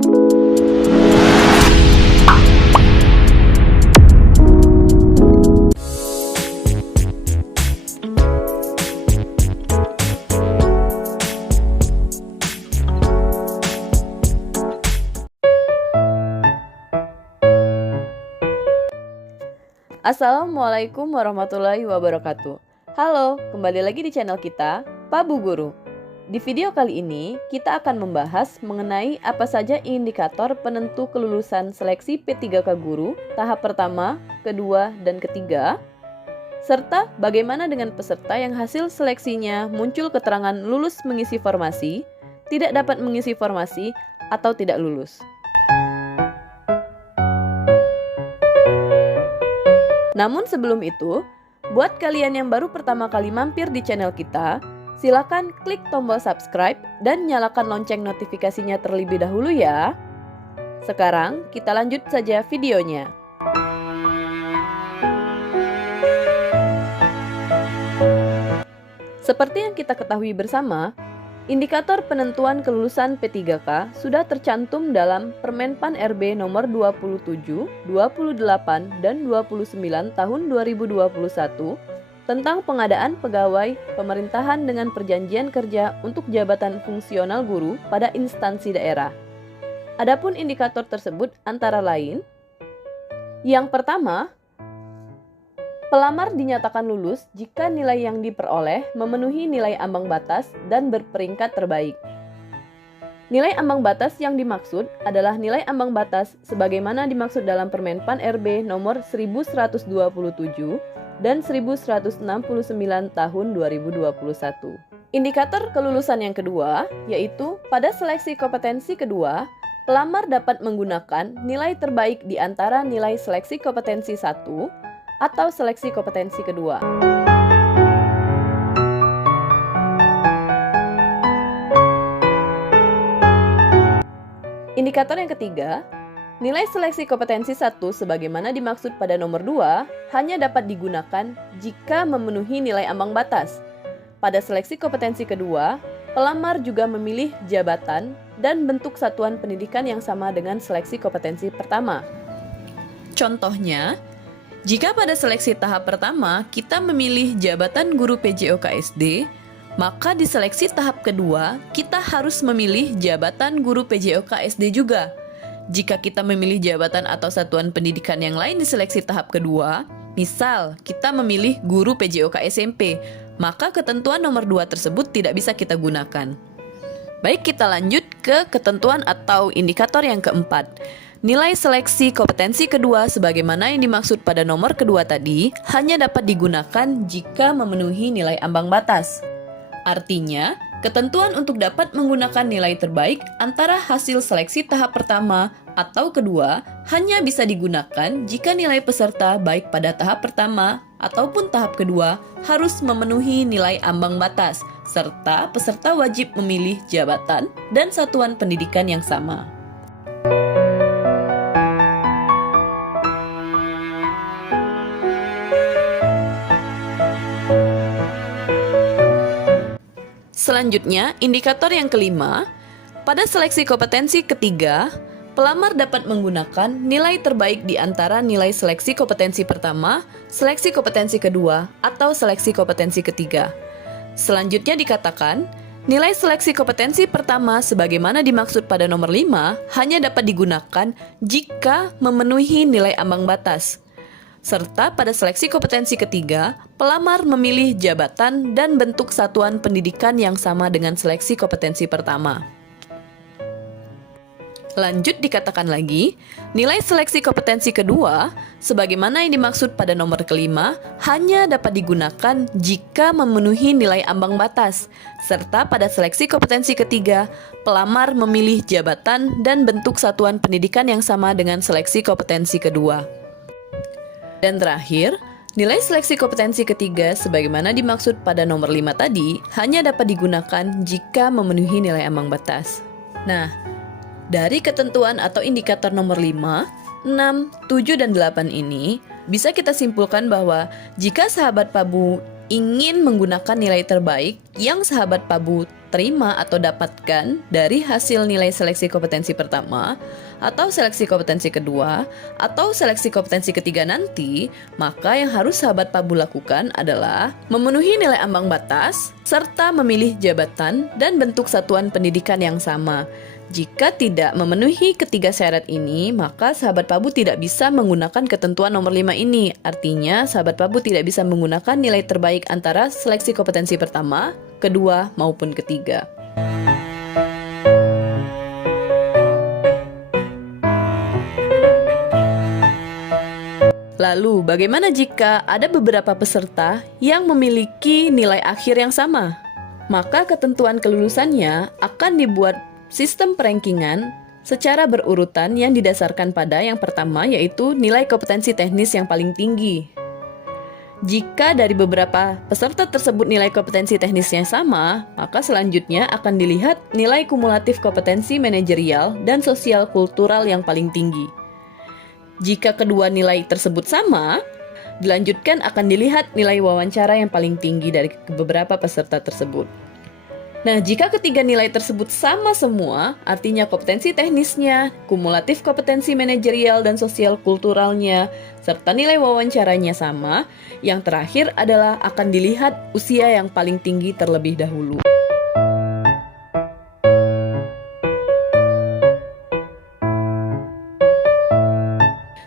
Assalamualaikum warahmatullahi wabarakatuh. Halo, kembali lagi di channel kita, Pak Bu Guru. Di video kali ini, kita akan membahas mengenai apa saja indikator penentu kelulusan seleksi P3K Guru tahap pertama, kedua, dan ketiga, serta bagaimana dengan peserta yang hasil seleksinya muncul keterangan lulus mengisi formasi, tidak dapat mengisi formasi, atau tidak lulus. Namun sebelum itu, buat kalian yang baru pertama kali mampir di channel kita, silakan klik tombol subscribe dan nyalakan lonceng notifikasinya terlebih dahulu ya. Sekarang kita lanjut saja videonya. Seperti yang kita ketahui bersama, indikator penentuan kelulusan P3K sudah tercantum dalam Permenpan RB nomor 27, 28, dan 29 tahun 2021 tentang pengadaan pegawai pemerintahan dengan perjanjian kerja untuk jabatan fungsional guru pada instansi daerah. Adapun indikator tersebut antara lain, yang pertama, pelamar dinyatakan lulus jika nilai yang diperoleh memenuhi nilai ambang batas dan berperingkat terbaik. Nilai ambang batas yang dimaksud adalah nilai ambang batas sebagaimana dimaksud dalam Permenpan RB nomor 1127 dan 1169 tahun 2021. Indikator kelulusan yang kedua, yaitu pada seleksi kompetensi kedua, pelamar dapat menggunakan nilai terbaik di antara nilai seleksi kompetensi 1 atau seleksi kompetensi kedua. Indikator yang ketiga, nilai seleksi kompetensi 1 sebagaimana dimaksud pada nomor 2 hanya dapat digunakan jika memenuhi nilai ambang batas. Pada seleksi kompetensi kedua, pelamar juga memilih jabatan dan bentuk satuan pendidikan yang sama dengan seleksi kompetensi pertama. Contohnya, jika pada seleksi tahap pertama kita memilih jabatan guru PJOK-SD, maka di seleksi tahap kedua kita harus memilih jabatan guru PJOK-SD juga. Jika kita memilih jabatan atau satuan pendidikan yang lain di seleksi tahap kedua, misal kita memilih guru PJOK-SMP, maka ketentuan nomor 2 tersebut tidak bisa kita gunakan. Baik, kita lanjut ke ketentuan atau indikator yang keempat. Nilai seleksi kompetensi kedua sebagaimana yang dimaksud pada nomor kedua tadi hanya dapat digunakan jika memenuhi nilai ambang batas. Artinya, ketentuan untuk dapat menggunakan nilai terbaik antara hasil seleksi tahap pertama atau kedua hanya bisa digunakan jika nilai peserta baik pada tahap pertama ataupun tahap kedua harus memenuhi nilai ambang batas, serta peserta wajib memilih jabatan dan satuan pendidikan yang sama. Selanjutnya, indikator yang kelima, pada seleksi kompetensi ketiga, pelamar dapat menggunakan nilai terbaik di antara nilai seleksi kompetensi pertama, seleksi kompetensi kedua, atau seleksi kompetensi ketiga. Selanjutnya dikatakan, nilai seleksi kompetensi pertama sebagaimana dimaksud pada nomor 5 hanya dapat digunakan jika memenuhi nilai ambang batas. Serta pada seleksi kompetensi ketiga, pelamar memilih jabatan dan bentuk satuan pendidikan yang sama dengan seleksi kompetensi pertama. Lanjut dikatakan lagi, nilai seleksi kompetensi kedua, sebagaimana yang dimaksud pada nomor kelima, hanya dapat digunakan jika memenuhi nilai ambang batas. Serta pada seleksi kompetensi ketiga, pelamar memilih jabatan dan bentuk satuan pendidikan yang sama dengan seleksi kompetensi kedua. Dan terakhir, nilai seleksi kompetensi ketiga sebagaimana dimaksud pada nomor 5 tadi hanya dapat digunakan jika memenuhi nilai ambang batas. Nah, dari ketentuan atau indikator nomor 5, 6, 7, dan 8 ini bisa kita simpulkan bahwa jika sahabat Pabu ingin menggunakan nilai terbaik yang sahabat Pabu terima atau dapatkan dari hasil nilai seleksi kompetensi pertama, atau seleksi kompetensi kedua, atau seleksi kompetensi ketiga nanti, maka yang harus sahabat Pabu lakukan adalah memenuhi nilai ambang batas, serta memilih jabatan dan bentuk satuan pendidikan yang sama. Jika tidak memenuhi ketiga syarat ini, maka sahabat Pabu tidak bisa menggunakan ketentuan nomor 5 ini. Artinya, sahabat Pabu tidak bisa menggunakan nilai terbaik antara seleksi kompetensi pertama, kedua, maupun ketiga. Lalu, bagaimana jika ada beberapa peserta yang memiliki nilai akhir yang sama? Maka ketentuan kelulusannya akan dibuat sistem perankingan secara berurutan yang didasarkan pada yang pertama, yaitu nilai kompetensi teknis yang paling tinggi. Jika dari beberapa peserta tersebut nilai kompetensi teknisnya sama, maka selanjutnya akan dilihat nilai kumulatif kompetensi manajerial dan sosial kultural yang paling tinggi. Jika kedua nilai tersebut sama, dilanjutkan akan dilihat nilai wawancara yang paling tinggi dari beberapa peserta tersebut. Nah, jika ketiga nilai tersebut sama semua, artinya kompetensi teknisnya, kumulatif kompetensi manajerial dan sosial kulturalnya, serta nilai wawancaranya sama, yang terakhir adalah akan dilihat usia yang paling tinggi terlebih dahulu.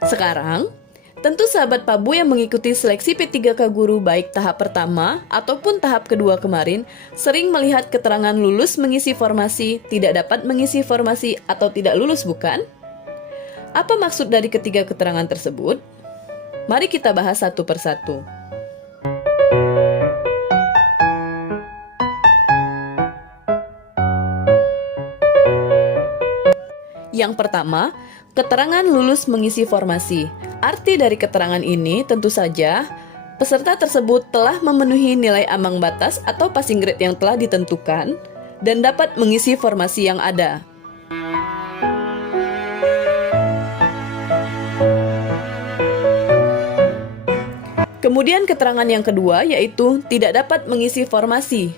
Sekarang, tentu sahabat Pabu yang mengikuti seleksi P3K Guru baik tahap pertama ataupun tahap kedua kemarin sering melihat keterangan lulus mengisi formasi, tidak dapat mengisi formasi, atau tidak lulus, bukan? Apa maksud dari ketiga keterangan tersebut? Mari kita bahas satu persatu. Yang pertama, keterangan lulus mengisi formasi. Arti dari keterangan ini tentu saja peserta tersebut telah memenuhi nilai ambang batas atau passing grade yang telah ditentukan dan dapat mengisi formasi yang ada. Kemudian keterangan yang kedua yaitu tidak dapat mengisi formasi.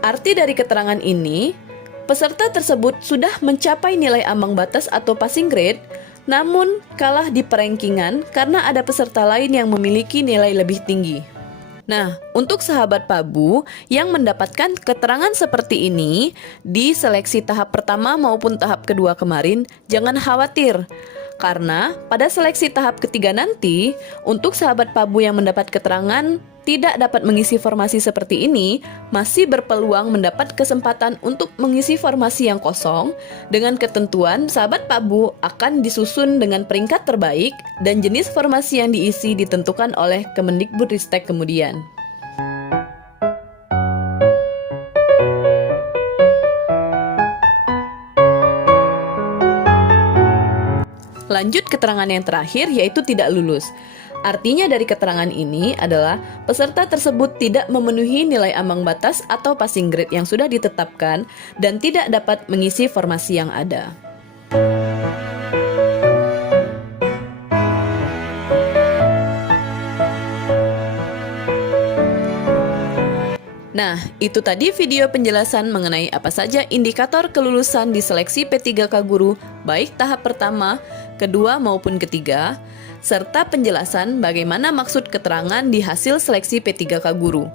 Arti dari keterangan ini, peserta tersebut sudah mencapai nilai ambang batas atau passing grade, namun kalah di perankingan karena ada peserta lain yang memiliki nilai lebih tinggi. Nah, untuk sahabat Pabu yang mendapatkan keterangan seperti ini di seleksi tahap pertama maupun tahap kedua kemarin, jangan khawatir. Karena pada seleksi tahap ketiga nanti, untuk sahabat Pabu yang mendapat keterangan tidak dapat mengisi formasi seperti ini, masih berpeluang mendapat kesempatan untuk mengisi formasi yang kosong dengan ketentuan sahabat Pabu akan disusun dengan peringkat terbaik dan jenis formasi yang diisi ditentukan oleh Kemendikbudristek kemudian. Lanjut keterangan yang terakhir yaitu tidak lulus. Artinya dari keterangan ini adalah peserta tersebut tidak memenuhi nilai ambang batas atau passing grade yang sudah ditetapkan dan tidak dapat mengisi formasi yang ada. Nah, itu tadi video penjelasan mengenai apa saja indikator kelulusan di seleksi P3K Guru baik tahap pertama, kedua maupun ketiga, serta penjelasan bagaimana maksud keterangan di hasil seleksi P3K Guru.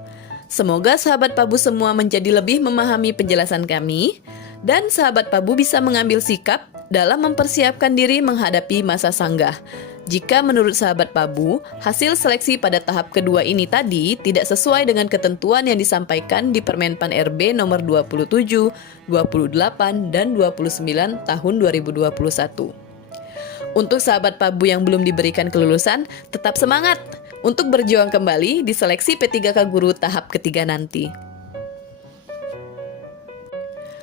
Semoga sahabat Pabu semua menjadi lebih memahami penjelasan kami, dan sahabat Pabu bisa mengambil sikap dalam mempersiapkan diri menghadapi masa sanggah. Jika menurut sahabat Pabu, hasil seleksi pada tahap kedua ini tadi tidak sesuai dengan ketentuan yang disampaikan di Permenpan RB nomor 27, 28, dan 29 tahun 2021. Untuk sahabat Pabu yang belum diberikan kelulusan, tetap semangat untuk berjuang kembali di seleksi P3K Guru tahap ketiga nanti.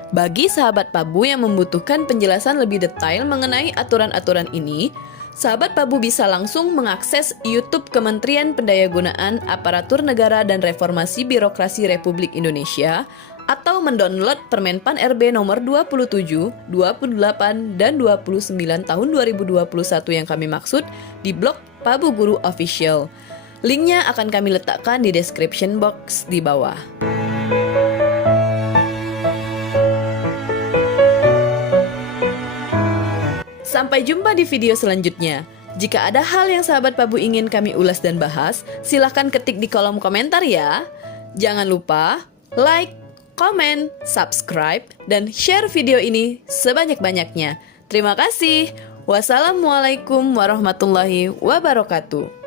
Bagi sahabat Pabu yang membutuhkan penjelasan lebih detail mengenai aturan-aturan ini, sahabat Pabu bisa langsung mengakses YouTube Kementerian Pendayagunaan Aparatur Negara dan Reformasi Birokrasi Republik Indonesia atau mendownload Permenpan RB nomor 27, 28, dan 29 tahun 2021 yang kami maksud di blog Pabu Guru Official. Linknya akan kami letakkan di description box di bawah. Sampai jumpa di video selanjutnya. Jika ada hal yang sahabat Pabu ingin kami ulas dan bahas, silahkan ketik di kolom komentar ya. Jangan lupa like, komen, subscribe, dan share video ini sebanyak-banyaknya. Terima kasih. Wassalamualaikum warahmatullahi wabarakatuh.